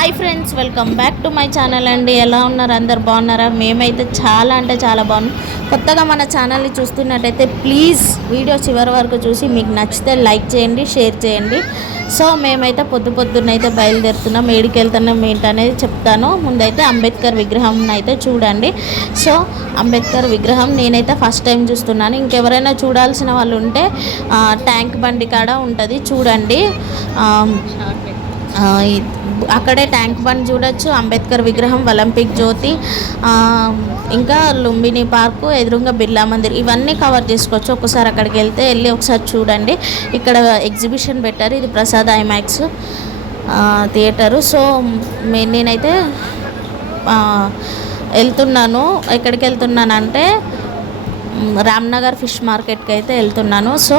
Hi friends welcome back to my channel అండి. ఎలా ఉన్నారు? అందరు బాగున్నారా? మేమైతే చాలా అంటే చాలా బాగున్నాం. కొత్తగా మన ఛానల్ని చూస్తున్నట్టయితే ప్లీజ్ వీడియో చివరి వరకు చూసి మీకు నచ్చితే లైక్ చేయండి షేర్ చేయండి. సో మేమైతే పొద్దు పొద్దున్నైతే బయలుదేరుతున్నాం. ఏడికి వెళ్తున్నాం ఏంటనేది చెప్తాను. ముందైతే అంబేద్కర్ విగ్రహం అయితే చూడండి. సో అంబేద్కర్ విగ్రహం నేనైతే ఫస్ట్ టైం చూస్తున్నాను. ఇంకెవరైనా చూడాల్సిన వాళ్ళు ఉంటే ట్యాంక్ బండి కాడ ఉంటుంది. చూడండి. అక్కడే ట్యాంక్ బండ్ చూడొచ్చు అంబేద్కర్ విగ్రహం ఒలింపిక్ జ్యోతి ఇంకా లుంబిని పార్కు ఎదురుగా బిర్లా మందిర్. ఇవన్నీ కవర్ చేసుకోవచ్చు. ఒకసారి అక్కడికి వెళ్తే వెళ్ళి ఒకసారి చూడండి. ఇక్కడ ఎగ్జిబిషన్ పెట్టారు. ఇది ప్రసాద్ ఐమాక్స్ థియేటరు. సో మే నేనైతే వెళ్తున్నాను. ఎక్కడికి వెళ్తున్నానంటే రామ్నగర్ ఫిష్ మార్కెట్కి అయితే వెళ్తున్నాను. సో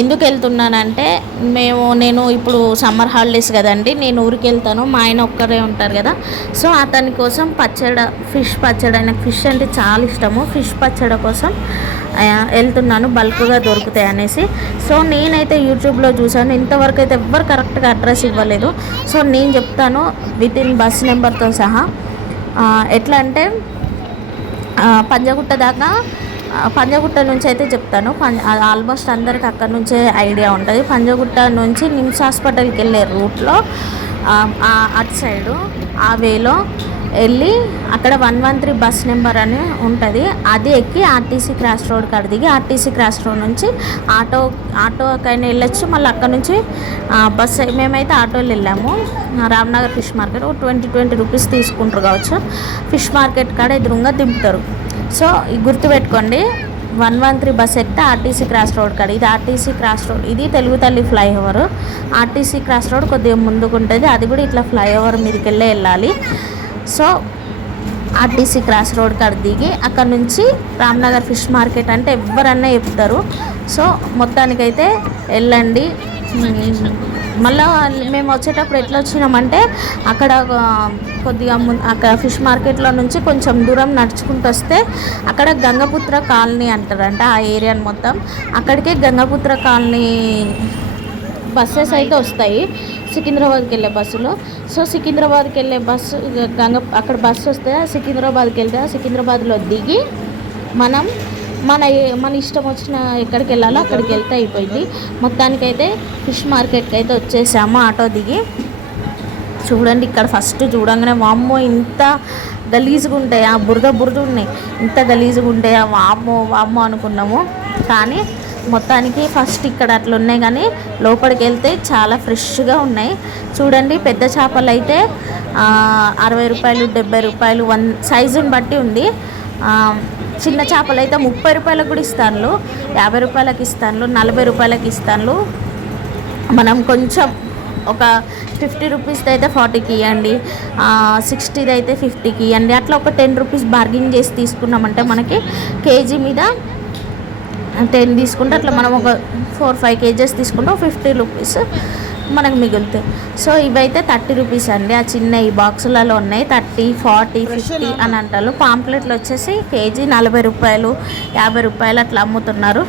ఎందుకు వెళ్తున్నానంటే మేము నేను ఇప్పుడు సమ్మర్ హాలిడేస్ కదండి నేను ఊరికి వెళ్తాను మా ఆయన ఒక్కరే ఉంటారు కదా. సో అతని కోసం పచ్చడి ఫిష్ పచ్చడి ఆయనకు ఫిష్ అంటే చాలా ఇష్టము. ఫిష్ పచ్చడి కోసం వెళ్తున్నాను బల్క్గా దొరుకుతాయి అనేసి. సో నేనైతే యూట్యూబ్లో చూసాను ఇంతవరకు అయితే ఎవ్వరు కరెక్ట్గా అడ్రస్ ఇవ్వలేదు. సో నేను చెప్తాను విత్ ఇన్ బస్ నెంబర్తో సహా. ఎట్లా అంటే పంజగుట్ట దాకా పంజగుట్ట నుంచి అయితే చెప్తాను ఆల్మోస్ట్ అందరికి అక్కడ నుంచే ఐడియా ఉంటుంది. పంజగుట్ట నుంచి నిమ్స్ హాస్పిటల్కి వెళ్ళే రూట్లో అటు సైడు ఆ వేలో వెళ్ళి అక్కడ one one three bus number అని ఉంటుంది. అది ఎక్కి ఆర్టీసీ క్రాస్ రోడ్ కాడ దిగి ఆర్టీసీ క్రాస్ రోడ్ నుంచి ఆటో ఆటోకైనా వెళ్ళొచ్చు. మళ్ళీ అక్కడ నుంచి బస్ మేమైతే ఆటోలు వెళ్ళాము. Ramnagar fish market. ఒక ట్వంటీ ట్వంటీ రూపీస్ తీసుకుంటారు కావచ్చు. ఫిష్ మార్కెట్ కాడ ఎదురుగా దింపుతారు. సో గుర్తుపెట్టుకోండి. వన్ వన్ త్రీ బస్ ఎక్కితే ఆర్టీసీ క్రాస్ రోడ్ కాడ. ఇది ఆర్టీసీ క్రాస్ రోడ్. ఇది తెలుగు తల్లి ఫ్లైఓవర్. ఆర్టీసీ క్రాస్ రోడ్ కొద్దిగా ముందుకు ఉంటుంది అది కూడా ఇట్లా ఫ్లైఓవర్ మీదకి వెళ్ళే వెళ్ళాలి. సో ఆర్టీసీ క్రాస్ రోడ్ కాడ దిగి అక్కడ నుంచి రామ్నగర్ ఫిష్ మార్కెట్ అంటే ఎవరన్నా చెప్తారు. సో మొత్తానికైతే వెళ్ళండి. మళ్ళీ మళ్ళా మేము వచ్చేటప్పుడు ఎట్లా వచ్చినామంటే అక్కడ కొద్దిగా అక్కడ ఫిష్ మార్కెట్లో నుంచి కొంచెం దూరం నడుచుకుంటూ వస్తే అక్కడ గంగపుత్ర కాలనీ అంటారంట ఆ ఏరియాని మొత్తం. అక్కడికే గంగపుత్ర కాలనీ బస్సెస్ అయితే వస్తాయి. సికింద్రాబాద్కి వెళ్ళే బస్సులో. సో సికింద్రాబాద్కి వెళ్ళే బస్సు గంగ అక్కడ బస్సు వస్తే సికింద్రాబాద్కి వెళ్తే సికింద్రాబాద్లో దిగి మనం మన మన ఇష్టం వచ్చిన ఎక్కడికి వెళ్ళాలో అక్కడికి వెళ్తే అయిపోయింది. మొత్తానికైతే ఫిష్ మార్కెట్కి అయితే వచ్చేసాము ఆటో దిగి. చూడండి ఇక్కడ ఫస్ట్ చూడంగానే వామ్మో ఇంత గలీజ్గా ఆ బురద బురద ఉన్నాయి. ఇంత గలీజ్గా ఉంటాయి. వామ్మో వామ్మో అనుకున్నాము. కానీ మొత్తానికి ఫస్ట్ ఇక్కడ అట్లా ఉన్నాయి కానీ లోపలికి వెళ్తే చాలా ఫ్రెష్గా ఉన్నాయి. చూడండి పెద్ద చేపలు అయితే అరవై రూపాయలు డెబ్బై రూపాయలు వన్ సైజుని బట్టి ఉంది. చిన్న చేపలు అయితే ముప్పై రూపాయలకు కూడా ఇస్తాను యాభై రూపాయలకి ఇస్తాను నలభై రూపాయలకి ఇస్తాను మనం కొంచెం ఒక ఫిఫ్టీ రూపీస్ది అయితే ఫార్టీకి ఇవ్వండి సిక్స్టీది అయితే ఫిఫ్టీకి ఇవ్వండి అట్లా ఒక టెన్ రూపీస్ బార్గింగ్ చేసి తీసుకున్నామంటే మనకి కేజీ మీద టెన్ తీసుకుంటే అట్లా మనం ఒక ఫోర్ ఫైవ్ కేజెస్ తీసుకుంటే ఫిఫ్టీ రూపీస్ మనకు మిగులుతాయి. సో ఇవైతే థర్టీ రూపీస్ అండి. ఆ చిన్న ఈ బాక్సులలో ఉన్నాయి. థర్టీ ఫార్టీ ఫిఫ్టీ అని అంటారు. పాంప్లెట్లు వచ్చేసి కేజీ నలభై రూపాయలు యాభై రూపాయలు అట్లా అమ్ముతున్నారు.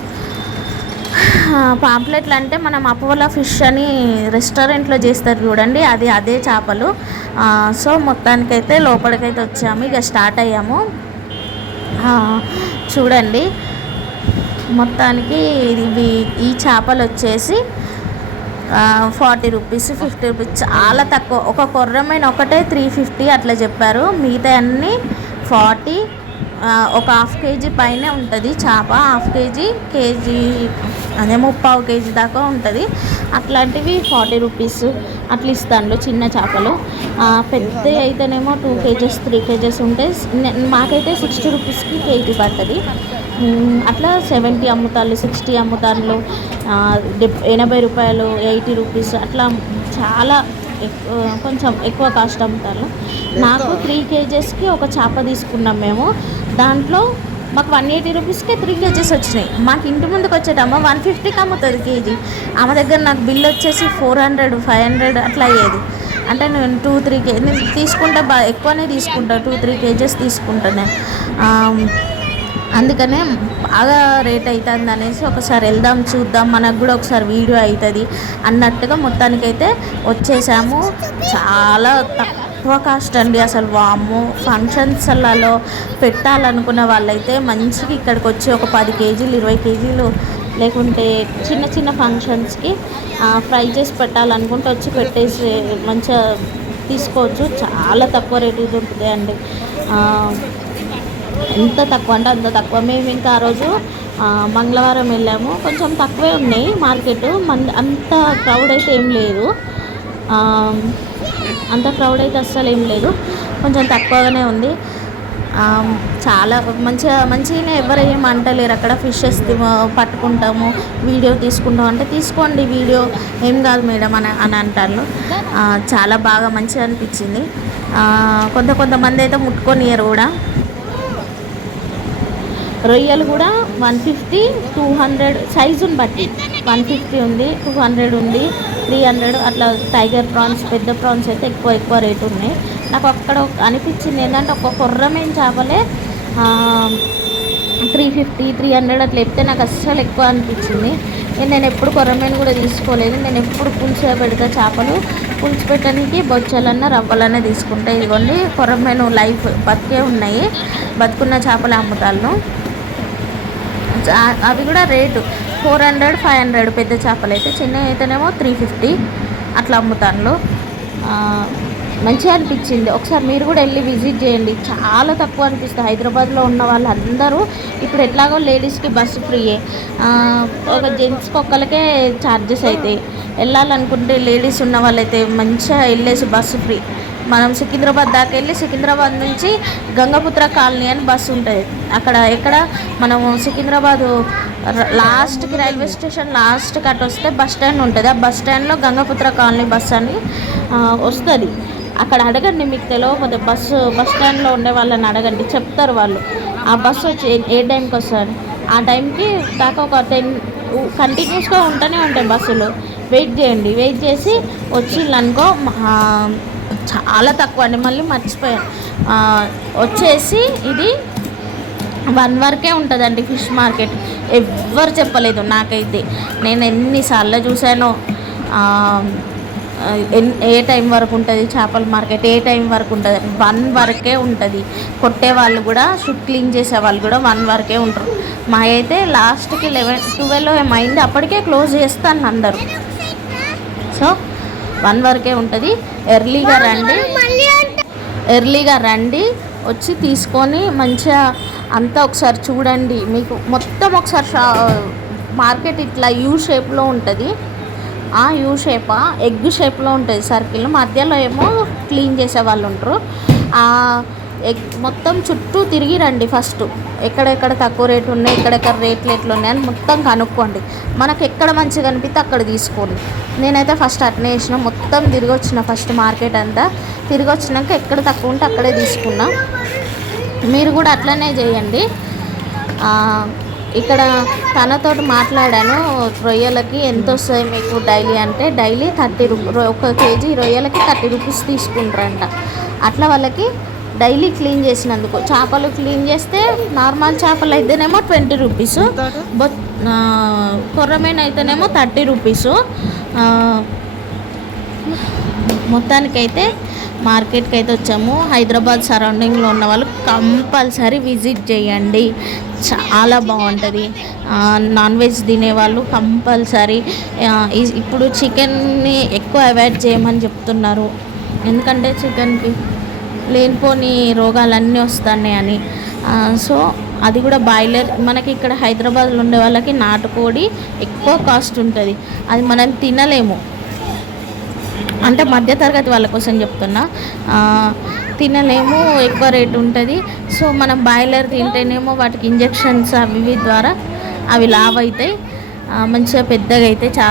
పాంప్లెట్లు అంటే మనం అపోలో ఫిష్ అని రెస్టారెంట్లో చేస్తారు చూడండి. అది అదే చేపలు. సో మొత్తానికైతే లోపలికైతే వచ్చాము. ఇక స్టార్ట్ అయ్యాము. చూడండి. మొత్తానికి ఇవి ఈ చేపలు వచ్చేసి ఫార్టీ రూపీస్ ఫిఫ్టీ రూపీస్ చాలా తక్కువ. ఒక కొర్రమైన ఒకటే త్రీ ఫిఫ్టీ అట్లా చెప్పారు. మిగతా అన్నీ ఫార్టీ ఒక హాఫ్ కేజీ పైనే ఉంటుంది చేప. హాఫ్ కేజీ కేజీ అదే ముప్పావు కేజీ దాకా ఉంటుంది. అట్లాంటివి ఫార్టీ రూపీస్ అట్లా ఇస్తాను చిన్న చేపలు. పెద్ద అయితేనేమో టూ కేజెస్ త్రీ కేజెస్ ఉంటాయి మాకైతే సిక్స్టీ రూపీస్కి కేజీ పడుతుంది. అట్లా సెవెంటీ అమ్ముతారు సిక్స్టీ డెబ్ ఎనభై రూపాయలు ఎయిటీ రూపీస్ అట్లా చాలా ఎక్కువ కొంచెం ఎక్కువ కాస్ట్ అమ్ముతారు నాకు త్రీ కేజెస్కి ఒక చేప తీసుకున్నాం మేము. దాంట్లో మాకు వన్ ఎయిటీ రూపీస్కే త్రీ కేజెస్ వచ్చినాయి. మాకు ఇంటి ముందుకు వచ్చేటమ్మ వన్ ఫిఫ్టీకి అమ్ముతుంది కేజీ. ఆమె దగ్గర నాకు బిల్ వచ్చేసి ఫోర్ హండ్రెడ్ ఫైవ్ హండ్రెడ్ అట్లా అయ్యేది. అంటే నేను టూ త్రీ కే నేను తీసుకుంటే బా ఎక్కువనే తీసుకుంటా టూ త్రీ కేజెస్ తీసుకుంటాను. అందుకనే బాగా రేట్ అవుతుంది అనేసి ఒకసారి వెళ్దాం చూద్దాం. మనకు కూడా ఒకసారి వీడియో అవుతుంది అన్నట్టుగా మొత్తానికైతే వచ్చేసాము. చాలా తక్కువ కాస్ట్ అండి అసలు వాము ఫంక్షన్స్లలో పెట్టాలనుకున్న వాళ్ళైతే మంచిగా ఇక్కడికి వచ్చి ఒక పది కేజీలు ఇరవై కేజీలు లేకుంటే చిన్న చిన్న ఫంక్షన్స్కి ఫ్రై చేసి పెట్టాలనుకుంటే వచ్చి పెట్టేసి మంచిగా తీసుకోవచ్చు. చాలా తక్కువ రేటు ఉంటుంది అండి ఎంత తక్కువ అంటే అంత తక్కువ. మేము ఇంకా ఆ రోజు మంగళవారం వెళ్ళాము. కొంచెం తక్కువే ఉన్నాయి మార్కెట్. మన అంత క్రౌడ్ అయితే ఏం లేదు. అంత క్రౌడ్ అయితే అస్సలు ఏం లేదు. కొంచెం తక్కువగానే ఉంది. చాలా మంచిగా మంచిగానే ఎవరు ఏం అంటలేరు. అక్కడ ఫిషెస్ పట్టుకుంటాము వీడియో తీసుకుంటాం అంటే తీసుకోండి వీడియో. ఏం కాదు మేడం అని అని అంటారు. చాలా బాగా మంచిగా అనిపించింది. కొంత కొంతమంది అయితే ముట్టుకొనియరు కూడా. రొయ్యలు కూడా వన్ ఫిఫ్టీ టూ హండ్రెడ్ సైజుని బట్టి. వన్ ఫిఫ్టీ ఉంది టూ హండ్రెడ్ ఉంది త్రీ హండ్రెడ్ అట్లా టైగర్ ప్రాన్స్ పెద్ద ప్రాన్స్ అయితే ఎక్కువ ఎక్కువ రేటు ఉన్నాయి. నాకు అక్కడ అనిపించింది ఏంటంటే ఒక కొర్రమేం చేపలే త్రీ ఫిఫ్టీ త్రీ హండ్రెడ్ అట్లా చెప్తే నాకు అస్సలు ఎక్కువ అనిపించింది. నేను ఎప్పుడు కొర్రమేను కూడా తీసుకోలేదు నేను ఎప్పుడు పులుసు పెడతా చేపలు. పులుసు పెట్టడానికి బొచ్చలన్నా రవ్వలన్నా తీసుకుంటా ఇదిగోండి కొర్రమేను లైఫ్ బతికే ఉన్నాయి. బతుకున్న చేపలు అమ్ముతాను అవి కూడా rate. Four hundred five hundred పెద్ద చేపలు అయితే చిన్నవి అయితేనేమో త్రీ ఫిఫ్టీ అట్లా అమ్ముతాను మంచిగా అనిపించింది. ఒకసారి మీరు కూడా వెళ్ళి విజిట్ చేయండి. చాలా తక్కువ అనిపిస్తుంది. హైదరాబాద్లో ఉన్న వాళ్ళందరూ ఇప్పుడు ఎట్లాగో లేడీస్కి బస్సు ఫ్రీయే. ఒక జెంట్స్కి ఒక్కరికే ఛార్జెస్ అవుతాయి వెళ్ళాలనుకుంటే లేడీస్ ఉన్న వాళ్ళైతే మంచిగా వెళ్ళేసి బస్సు ఫ్రీ. మనం సికింద్రాబాద్ దాకా వెళ్ళి సికింద్రాబాద్ నుంచి గంగపుత్ర కాలనీ అని బస్సు ఉంటుంది. అక్కడ ఎక్కడ మనము సికింద్రాబాద్ లాస్ట్కి రైల్వే స్టేషన్ లాస్ట్కి అటు వస్తే బస్ స్టాండ్ ఉంటుంది. ఆ బస్ స్టాండ్లో గంగపుత్ర కాలనీ బస్ అని వస్తుంది. అక్కడ అడగండి మీకు తెలియకపోతే బస్సు బస్ స్టాండ్లో ఉండే వాళ్ళని అడగండి. చెప్తారు వాళ్ళు. ఆ బస్సు వచ్చి ఏ- టైంకి వస్తుంది ఆ టైంకి దాకా ఒక టెన్ కంటిన్యూస్గా ఉంటూనే ఉంటాయి బస్సులు. వెయిట్ చేయండి. వెయిట్ చేసి వచ్చిందనుకో చాలా తక్కువ అండి. మళ్ళీ మర్చిపోయాను వచ్చేసి ఇది వన్ వరకే ఉంటుందండి ఫిష్ మార్కెట్. ఎవ్వరు చెప్పలేదు నాకైతే. నేను ఎన్నిసార్లు చూశానో ఎన్- ఏ టైం వరకు ఉంటుంది చేపల మార్కెట్ ఏ టైం వరకు ఉంటుంది? వన్ వరకే ఉంటుంది. కొట్టే వాళ్ళు కూడా షుట్ క్లీన్ చేసే వాళ్ళు కూడా వన్ వరకే ఉంటారు. మా అయితే లాస్ట్కి లెవెన్ ట్వెల్వ్ ఏమైంది అప్పటికే క్లోజ్ చేస్తాను అందరూ. సో వన్ వరకే ఉంటుంది. ఎర్లీగా రండి. ఎర్లీగా రండి. వచ్చి తీసుకొని మంచిగా అంతా ఒకసారి చూడండి. మీకు మొత్తం ఒకసారి షా మార్కెట్ ఇట్లా యూ షేప్లో ఉంటుంది. ఆ యూ షేప్? ఎగ్ షేప్లో ఉంటుంది సర్కిల్. మధ్యలో ఏమో క్లీన్ చేసే వాళ్ళు ఉంటారు. మొత్తం చుట్టూ తిరిగి రండి ఫస్ట్. ఎక్కడెక్కడ తక్కువ రేట్ ఉన్నాయి ఎక్కడెక్కడ రేట్లు ఎట్లు ఉన్నాయి అని మొత్తం కనుక్కోండి. మనకు ఎక్కడ మంచిగా అనిపిస్తే అక్కడ తీసుకోండి. నేనైతే ఫస్ట్ అట్నే చేసిన మొత్తం తిరిగి వచ్చిన ఫస్ట్ మార్కెట్ అంతా. తిరిగి వచ్చినాక ఎక్కడ తక్కువ ఉంటే అక్కడే తీసుకున్నా. మీరు కూడా అట్లనే చేయండి. ఇక్కడ తనతోటి మాట్లాడాను రొయ్యలకి ఎంత వస్తుంది మీకు డైలీ అంటే డైలీ థర్టీ రూ ఒక కేజీ రొయ్యలకి థర్టీ రూపీస్ తీసుకుంటారంట. అట్లా వాళ్ళకి డైలీ క్లీన్ చేసినందుకు. చేపలు క్లీన్ చేస్తే నార్మల్ చేపలు అయితేనేమో ట్వంటీ రూపీస్. బొ కొర్రమైన అయితేనేమో థర్టీ రూపీస్. మొత్తానికైతే మార్కెట్కి అయితే వచ్చాము. హైదరాబాద్ సరౌండింగ్లో ఉన్న వాళ్ళు కంపల్సరీ విజిట్ చేయండి. చాలా బాగుంటుంది. నాన్ వెజ్ తినేవాళ్ళు కంపల్సరీ. ఇప్పుడు చికెన్ని ఎక్కువ అవాయిడ్ చేయమని చెప్తున్నారు. ఎందుకంటే చికెన్కి లేనిపోని రోగాలన్నీ వస్తున్నాయి అని. సో అది కూడా బాయిలర్ మనకి ఇక్కడ హైదరాబాద్లో ఉండే వాళ్ళకి నాటుకోడి ఎక్కువ కాస్ట్ ఉంటుంది. అది మనం తినలేము. అంటే మధ్యతరగతి వాళ్ళ కోసం చెప్తున్నా. తినలేము ఎక్కువ రేటు ఉంటుంది. సో మనం బాయిలర్ తింటేనేమో వాటికి ఇంజెక్షన్స్ అవి ఇవి ద్వారా అవి లావ్ అవుతాయి మంచిగా పెద్దగా అయితే చా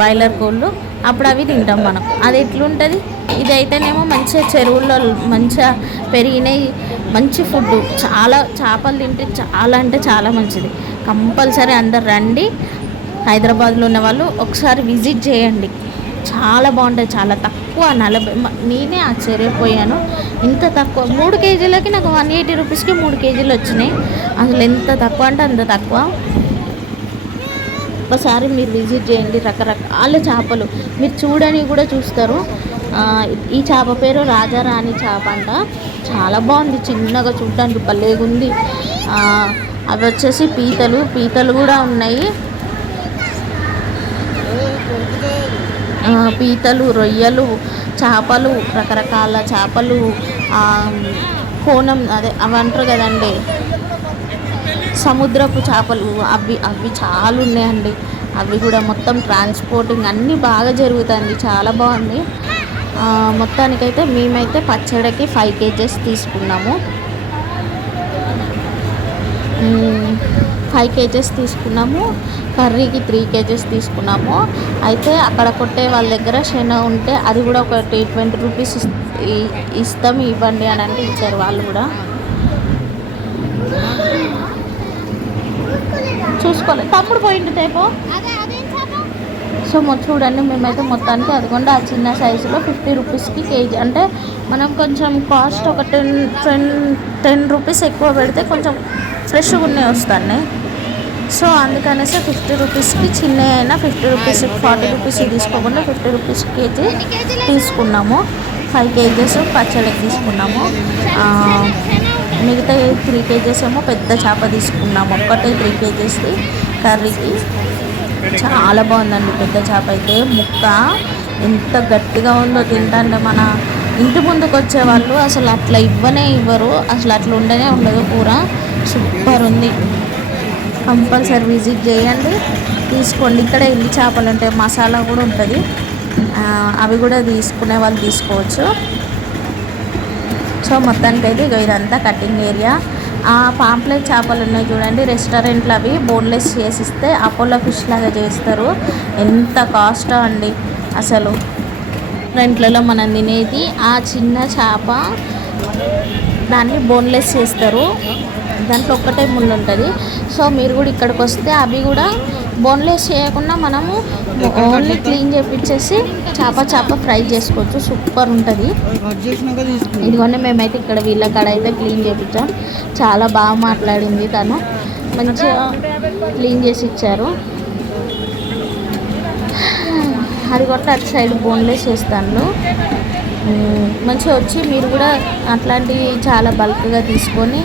బాయిలర్ కోళ్ళు. అప్పుడు అవి తింటాం మనం. అది ఎట్లుంటుంది? ఇది అయితేనేమో మంచిగా చెరువుల్లో మంచిగా పెరిగినాయి మంచి ఫుడ్ చాలా చేపలు తింటే చాలా అంటే చాలా మంచిది. కంపల్సరీ అందరు రండి. హైదరాబాద్లో ఉన్న వాళ్ళు ఒకసారి విజిట్ చేయండి. చాలా బాగుంటుంది. చాలా తక్కువ నలభై నేనే ఆశ్చర్యపోయాను. ఇంత తక్కువ మూడు కేజీలకి నాకు వన్ ఎయిటీ రూపీస్కి మూడు కేజీలు వచ్చినాయి. అసలు ఎంత తక్కువ అంటే అంత తక్కువ. ఒక్కసారి మీరు విజిట్ చేయండి రకరకాల చేపలు. మీరు చూడని కూడా చూస్తారు. ఈ చేప పేరు రాజారాణి చేప అంట. చాలా బాగుంది. చిన్నగా చూడడానికి పల్లెగుంది అవి వచ్చేసి పీతలు. పీతలు కూడా ఉన్నాయి. పీతలు రొయ్యలు చేపలు రకరకాల చేపలు కోణం అదే అవి అంటారు కదండి. సముద్రపు చేపలు అవి అవి చాలా ఉన్నాయండి. అవి కూడా మొత్తం ట్రాన్స్పోర్టింగ్ అన్నీ బాగా జరుగుతుంది చాలా బాగుంది. మొత్తానికైతే మేమైతే పచ్చడికి ఫైవ్ కేజెస్ తీసుకున్నాము. ఫైవ్ కేజెస్ తీసుకున్నాము. కర్రీకి త్రీ కేజెస్ తీసుకున్నాము. అయితే అక్కడ కొట్టే వాళ్ళ దగ్గర శన ఉంటే అది కూడా ఒక ట్వంటీ రూపీస్ ఇస్తాం ఇవ్వండి అని అంటే ఇచ్చారు వాళ్ళు కూడా. చూసుకోలేదు తమ్ముడు పోయిండు తేపో. సో చూడండి మేమైతే మొత్తానికి అదిగోండి ఆ చిన్న సైజులో ఫిఫ్టీ రూపీస్కి కేజీ. అంటే మనం కొంచెం కాస్ట్ ఒక టెన్ టెన్ టెన్ రూపీస్ ఎక్కువ పెడితే కొంచెం ఫ్రెష్గా ఉన్నాయి వస్తాయి సో అందుకనేసి ఫిఫ్టీ రూపీస్కి చిన్న అయినా ఫిఫ్టీ రూపీస్ ఫార్టీ రూపీస్ తీసుకోకుండా ఫిఫ్టీ రూపీస్ కేజీ తీసుకున్నాము. ఫైవ్ కేజెస్ పచ్చడికి తీసుకున్నాము. మిగతా త్రీ కేజెస్ ఏమో పెద్ద చేప తీసుకున్నాము. ఒక్కటే త్రీ కేజెస్ది కర్రీకి. చాలా బాగుందండి పెద్ద చేప అయితే. ముక్క ఎంత గట్టిగా ఉందో తింటే మన ఇంటి ముందుకు వచ్చే వాళ్ళు అసలు అట్లా ఇవ్వనే ఇవ్వరు. అసలు అట్లా ఉండనే ఉండదు కూర. సూపర్ ఉంది. కంపల్సరీ విజిట్ చేయండి. తీసుకోండి. ఇక్కడ ఎన్ని చేపలు ఉంటాయి మసాలా కూడా ఉంటుంది. అవి కూడా తీసుకునే వాళ్ళు తీసుకోవచ్చు. సో మొత్తానికైతే ఇక ఇదంతా కటింగ్ ఏరియా. ఆ పాంప్లెట్ చేపలు ఉన్నాయి చూడండి రెస్టారెంట్లు అవి. బోన్లెస్ చేసిస్తే అపోలో ఫిష్ లాగా చేస్తారు. ఎంత కాస్ట్ అండి అసలు. రెంట్లలో మనం తినేది ఆ చిన్న చేప దాన్ని బోన్లెస్ చేస్తారు. దాంట్లో ఒక్కటే ముళ్ళు ఉంటుంది. సో మీరు కూడా ఇక్కడికి వస్తే అవి కూడా బోన్లెస్ చేయకుండా మనము ఓన్లీ క్లీన్ చేపించేసి చేప చేప ఫ్రై చేసుకోవచ్చు. సూపర్ ఉంటుంది. ఇదిగోండి మేమైతే ఇక్కడ వీళ్ళ కాడ అయితే క్లీన్ చేయించాం చాలా బాగా మాట్లాడింది తను. మంచిగా క్లీన్ చేసి ఇచ్చారు. అది కొట్టి అటు సైడ్ బోన్లెస్ చేస్తాను మంచిగా వచ్చి మీరు కూడా అట్లాంటివి చాలా బల్క్గా తీసుకొని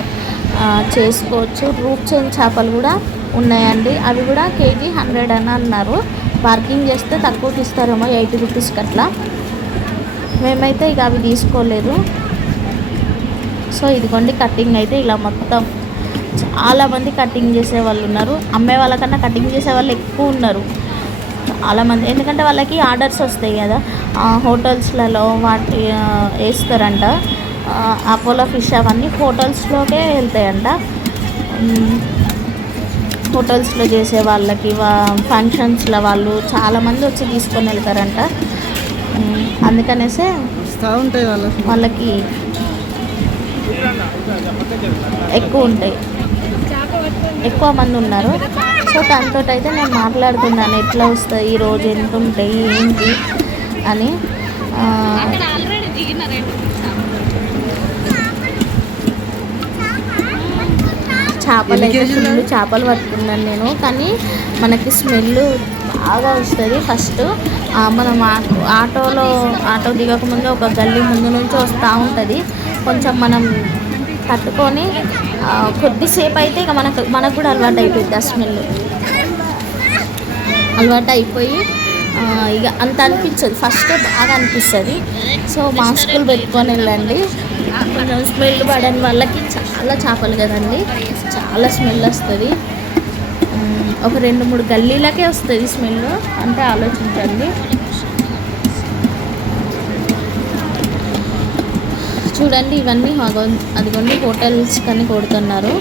చేసుకోవచ్చు. రూప్ చైన్ చేపలు కూడా ఉన్నాయండి. అవి కూడా కేజీ హండ్రెడ్ అని అన్నారు. పార్కింగ్ చేస్తే తక్కువకి ఇస్తారేమో ఎయిటీ రూపీస్కి అట్లా మేమైతే ఇక అవి తీసుకోలేదు. సో ఇదిగోండి కటింగ్ అయితే ఇలా మొత్తం. చాలామంది కటింగ్ చేసే వాళ్ళు ఉన్నారు. అమ్మే వాళ్ళకన్నా కటింగ్ చేసే వాళ్ళు ఎక్కువ ఉన్నారు. చాలామంది ఎందుకంటే వాళ్ళకి ఆర్డర్స్ వస్తాయి కదా. హోటల్స్లలో వాటి వేస్తారంట. అపోలో ఫిష్ అవన్నీ హోటల్స్లోకే వెళ్తాయంట. హోటల్స్లో చేసే వాళ్ళకి వా- ఫంక్షన్స్లో వాళ్ళు చాలామంది వచ్చి తీసుకొని వెళ్తారంట. అందుకనేసే ఉంటాయి వాళ్ళ వాళ్ళకి ఎక్కువ ఉంటాయి. ఎక్కువ మంది ఉన్నారు. సో దాంతో అయితే నేను మాట్లాడుతున్నాను ఎట్లా వస్తాయి ఈ రోజు ఎంత ఉంటాయి ఏంటి అని. చేపలు అయితే ఫుల్ చేపలు పట్టుకున్నాను నేను. కానీ మనకి స్మెల్ బాగా వస్తుంది. ఫస్ట్ మనం ఆటోలో ఆటో దిగకముందు ఒక గల్లీ ముందు నుంచి వస్తూ ఉంటుంది. కొంచెం మనం తట్టుకొని కొద్దిసేపు అయితే ఇక మనకు మనకు కూడా అలవాటు అయిపోయింది ఆ స్మెల్ అలవాటు అయిపోయి ఇక అంత అనిపించదు. ఫస్ట్ బాగా అనిపిస్తుంది. సో మాస్కులు పెట్టుకొని వెళ్ళండి. కొంచెం స్మెల్ పడని వాళ్ళకి చాలా చేపలు కదండి. చాలా స్మెల్ వస్తుంది. ఒక రెండు మూడు గల్లీలకే వస్తుంది స్మెల్ అంటే ఆలోచించండి. చూడండి ఇవన్నీ అదిగోండి హోటల్స్ కానీ కొడుతున్నారు.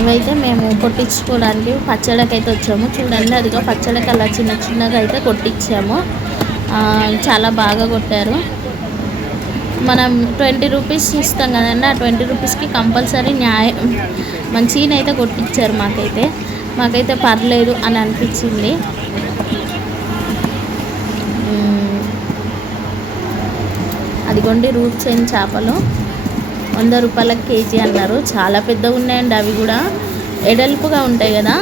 ఇవైతే మేము కొట్టించుకోవడానికి పచ్చడికైతే వచ్చాము. చూడండి అదిగో పచ్చడికి అలా చిన్న చిన్నగా అయితే కొట్టించాము. చాలా బాగా కొట్టారు. మనం ట్వంటీ రూపీస్ ఇస్తాం కదండి ఆ ట్వంటీ రూపీస్కి కంపల్సరీ న్యాయం మంచిగానైతే కొట్టించారు మాకైతే. మాకైతే పర్లేదు అని అనిపించింది. అదిగోండి రూట్ చైన్ చేపలు. వంద రూపాయలకు కేజీ అన్నారు. చాలా పెద్దగా ఉన్నాయండి అవి కూడా. ఎడల్పుగా ఉంటాయి కదా.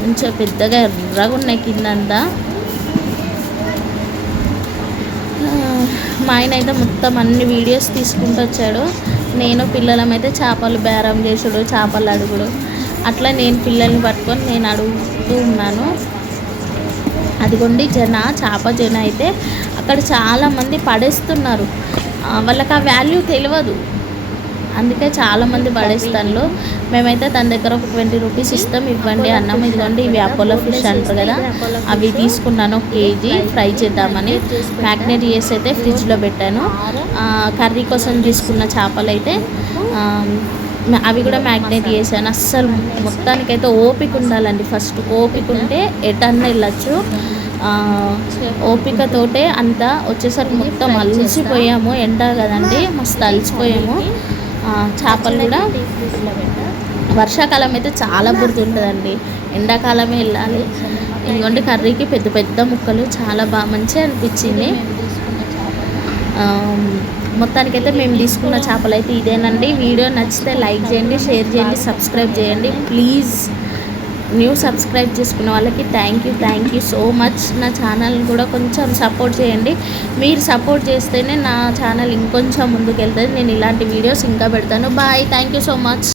కొంచెం పెద్దగా ఎర్రగా ఉన్నాయి కిందంతా. అంతా మా ఆయన అయితే మొత్తం అన్ని వీడియోస్ తీసుకుంటూ వచ్చాడు. నేను పిల్లలమైతే చేపలు బేరం చేసుడు చేపలు అడుగుడు. అట్లా నేను పిల్లల్ని పట్టుకొని నేను అడుగుతూ ఉన్నాను. అదిగోండి జన చేప జన అయితే అక్కడ చాలామంది పడేస్తున్నారు. వాళ్ళకి ఆ వాల్యూ తెలియదు. అందుకే చాలామంది పడేస్తాను మేమైతే తన దగ్గర ఒక ట్వంటీ రూపీస్ ఇస్తాం ఇవ్వండి అన్నం ఇదిగోండి ఇవి అపోలో ఫిష్ అంటారు కదా అవి తీసుకున్నాను ఒక కేజీ ఫ్రై చేద్దామని. మ్యాగ్నేట్ చేసి అయితే ఫ్రిడ్జ్లో పెట్టాను. కర్రీ కోసం తీసుకున్న చేపలు అయితే అవి కూడా మ్యాగ్నేట్ చేశాను. అస్సలు మొత్తానికైతే ఓపిక ఉండాలండి ఫస్ట్. ఓపిక ఉంటే ఎటన్నా వెళ్ళచ్చు. ఓపికతోటే అంతా వచ్చేసరికి మొత్తం అలసిపోయాము. ఎండ కదండి మస్తు అలసిపోయాము. చేపలు కూడా వర్షాకాలం అయితే చాలా బురద ఉంటుందండి ఎండాకాలమే వెళ్ళాలి. ఎందుకంటే కర్రీకి పెద్ద పెద్ద ముక్కలు చాలా బాగా మంచిగా అనిపించింది. మొత్తానికైతే మేము తీసుకున్న చేపలు అయితే ఇదేనండి. వీడియో నచ్చితే లైక్ చేయండి షేర్ చేయండి సబ్స్క్రైబ్ చేయండి. ప్లీజ్. న్యూ సబ్స్క్రైబ్ చేసుకున్న వాళ్ళకి thank you thank you so much నా ఛానల్ని కూడా కొంచెం సపోర్ట్ చేయండి. మీరు సపోర్ట్ చేస్తేనే నా ఛానల్ ఇంకొంచెం ముందుకు వెళ్తుంది నేను ఇలాంటి వీడియోస్ ఇంకా పెడతాను. Bye thank you so much